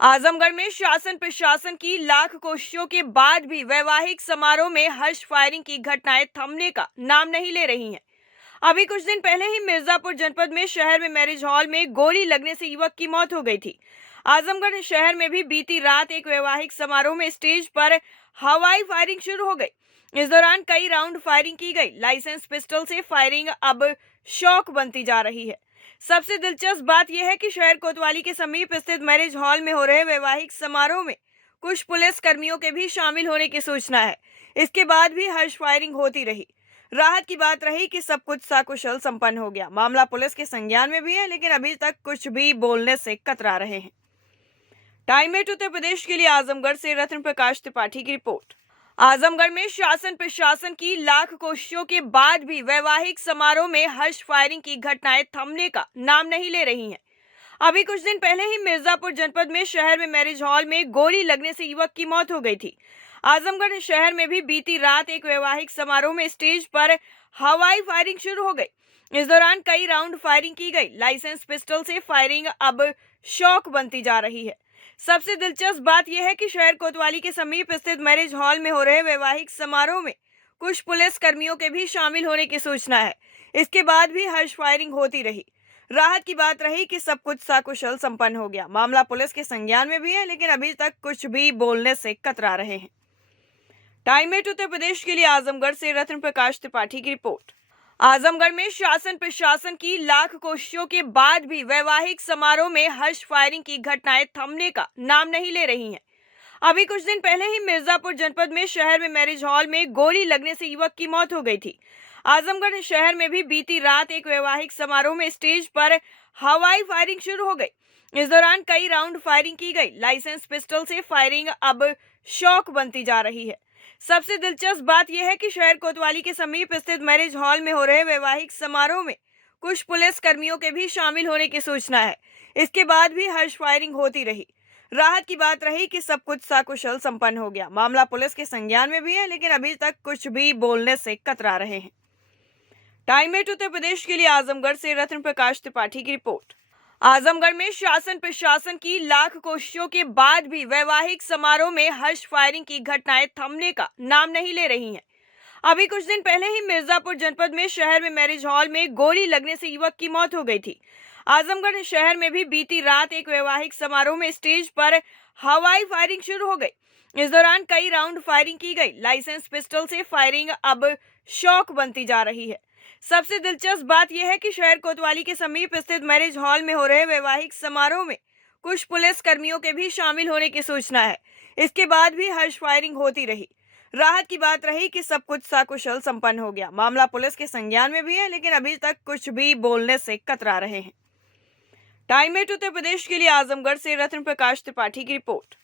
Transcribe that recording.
आजमगढ़ में शासन प्रशासन की लाख कोशिशों के बाद भी वैवाहिक समारोह में हर्ष फायरिंग की घटनाएं थमने का नाम नहीं ले रही हैं। अभी कुछ दिन पहले ही मिर्जापुर जनपद में शहर में मैरिज हॉल में गोली लगने से युवक की मौत हो गई थी। आजमगढ़ शहर में भी बीती रात एक वैवाहिक समारोह में स्टेज पर हवाई फायरिंग शुरू हो गई। इस दौरान कई राउंड फायरिंग की गई। लाइसेंस पिस्टल से फायरिंग अब शौक बनती जा रही है। सबसे दिलचस्प बात यह है कि शहर कोतवाली के समीप स्थित मैरिज हॉल में हो रहे वैवाहिक समारोह में कुछ पुलिस कर्मियों के भी शामिल होने की सूचना है। इसके बाद भी हर्ष फायरिंग होती रही। राहत की बात रही कि सब कुछ सकुशल संपन्न हो गया। मामला पुलिस के संज्ञान में भी है, लेकिन अभी तक कुछ भी बोलने से कतरा रहे हैं। टाइम 8 उत्तर प्रदेश के लिए आजमगढ़ से रत्न प्रकाश त्रिपाठी की रिपोर्ट। आजमगढ़ में शासन प्रशासन की लाख कोशिशों के बाद भी वैवाहिक समारोह में हर्ष फायरिंग की घटनाएं थमने का नाम नहीं ले रही हैं। अभी कुछ दिन पहले ही मिर्जापुर जनपद में शहर में मैरिज हॉल में गोली लगने से युवक की मौत हो गई थी। आजमगढ़ शहर में भी बीती रात एक वैवाहिक समारोह में स्टेज पर हवाई फायरिंग शुरू हो गई। इस दौरान कई राउंड फायरिंग की गई। लाइसेंस पिस्टल से फायरिंग अब शौक बनती जा रही है। सबसे दिलचस्प बात यह है कि शहर कोतवाली के समीप स्थित मैरिज हॉल में हो रहे वैवाहिक समारोह में कुछ पुलिस कर्मियों के भी शामिल होने की सूचना है। इसके बाद भी हर्ष फायरिंग होती रही। राहत की बात रही कि सब कुछ सकुशल संपन्न हो गया। मामला पुलिस के संज्ञान में भी है, लेकिन अभी तक कुछ भी बोलने से कतरा रहे हैं। टाइम 8 उत्तर प्रदेश के लिए आजमगढ़ से रत्न प्रकाश त्रिपाठी की रिपोर्ट। आजमगढ़ में शासन प्रशासन की लाख कोशिशों के बाद भी वैवाहिक समारोह में हर्ष फायरिंग की घटनाएं थमने का नाम नहीं ले रही हैं। अभी कुछ दिन पहले ही मिर्जापुर जनपद में शहर में मैरिज हॉल में गोली लगने से युवक की मौत हो गई थी। आजमगढ़ शहर में भी बीती रात एक वैवाहिक समारोह में स्टेज पर हवाई फायरिंग शुरू हो गई। इस दौरान कई राउंड फायरिंग की गई। लाइसेंस पिस्टल से फायरिंग अब शौक बनती जा रही है। सबसे दिलचस्प बात यह है कि शहर कोतवाली के समीप स्थित मैरिज हॉल में हो रहे वैवाहिक समारोह में कुछ पुलिस कर्मियों के भी शामिल होने की सूचना है। इसके बाद भी हर्ष फायरिंग होती रही। राहत की बात रही कि सब कुछ सकुशल संपन्न हो गया। मामला पुलिस के संज्ञान में भी है, लेकिन अभी तक कुछ भी बोलने से कतरा रहे हैं। टाइम 8 उत्तर प्रदेश के लिए आजमगढ़ से रत्न प्रकाश त्रिपाठी की रिपोर्ट। आजमगढ़ में शासन प्रशासन की लाख कोशिशों के बाद भी वैवाहिक समारोह में हर्ष फायरिंग की घटनाएं थमने का नाम नहीं ले रही हैं। अभी कुछ दिन पहले ही मिर्जापुर जनपद में शहर में मैरिज हॉल में गोली लगने से युवक की मौत हो गई थी। आजमगढ़ शहर में भी बीती रात एक वैवाहिक समारोह में स्टेज पर हवाई फायरिंग शुरू हो गई। इस दौरान कई राउंड फायरिंग की गई। लाइसेंस पिस्टल से फायरिंग अब शौक बनती जा रही है। सबसे दिलचस्प बात यह है कि शहर कोतवाली के समीप स्थित मैरिज हॉल में हो रहे वैवाहिक समारोह में कुछ पुलिस कर्मियों के भी शामिल होने की सूचना है। इसके बाद भी हर्ष फायरिंग होती रही। राहत की बात रही कि सब कुछ सकुशल संपन्न हो गया। मामला पुलिस के संज्ञान में भी है, लेकिन अभी तक कुछ भी बोलने से कतरा रहे हैं। टाइम 8 उत्तर प्रदेश के लिए आजमगढ़ से रत्न प्रकाश त्रिपाठी की रिपोर्ट।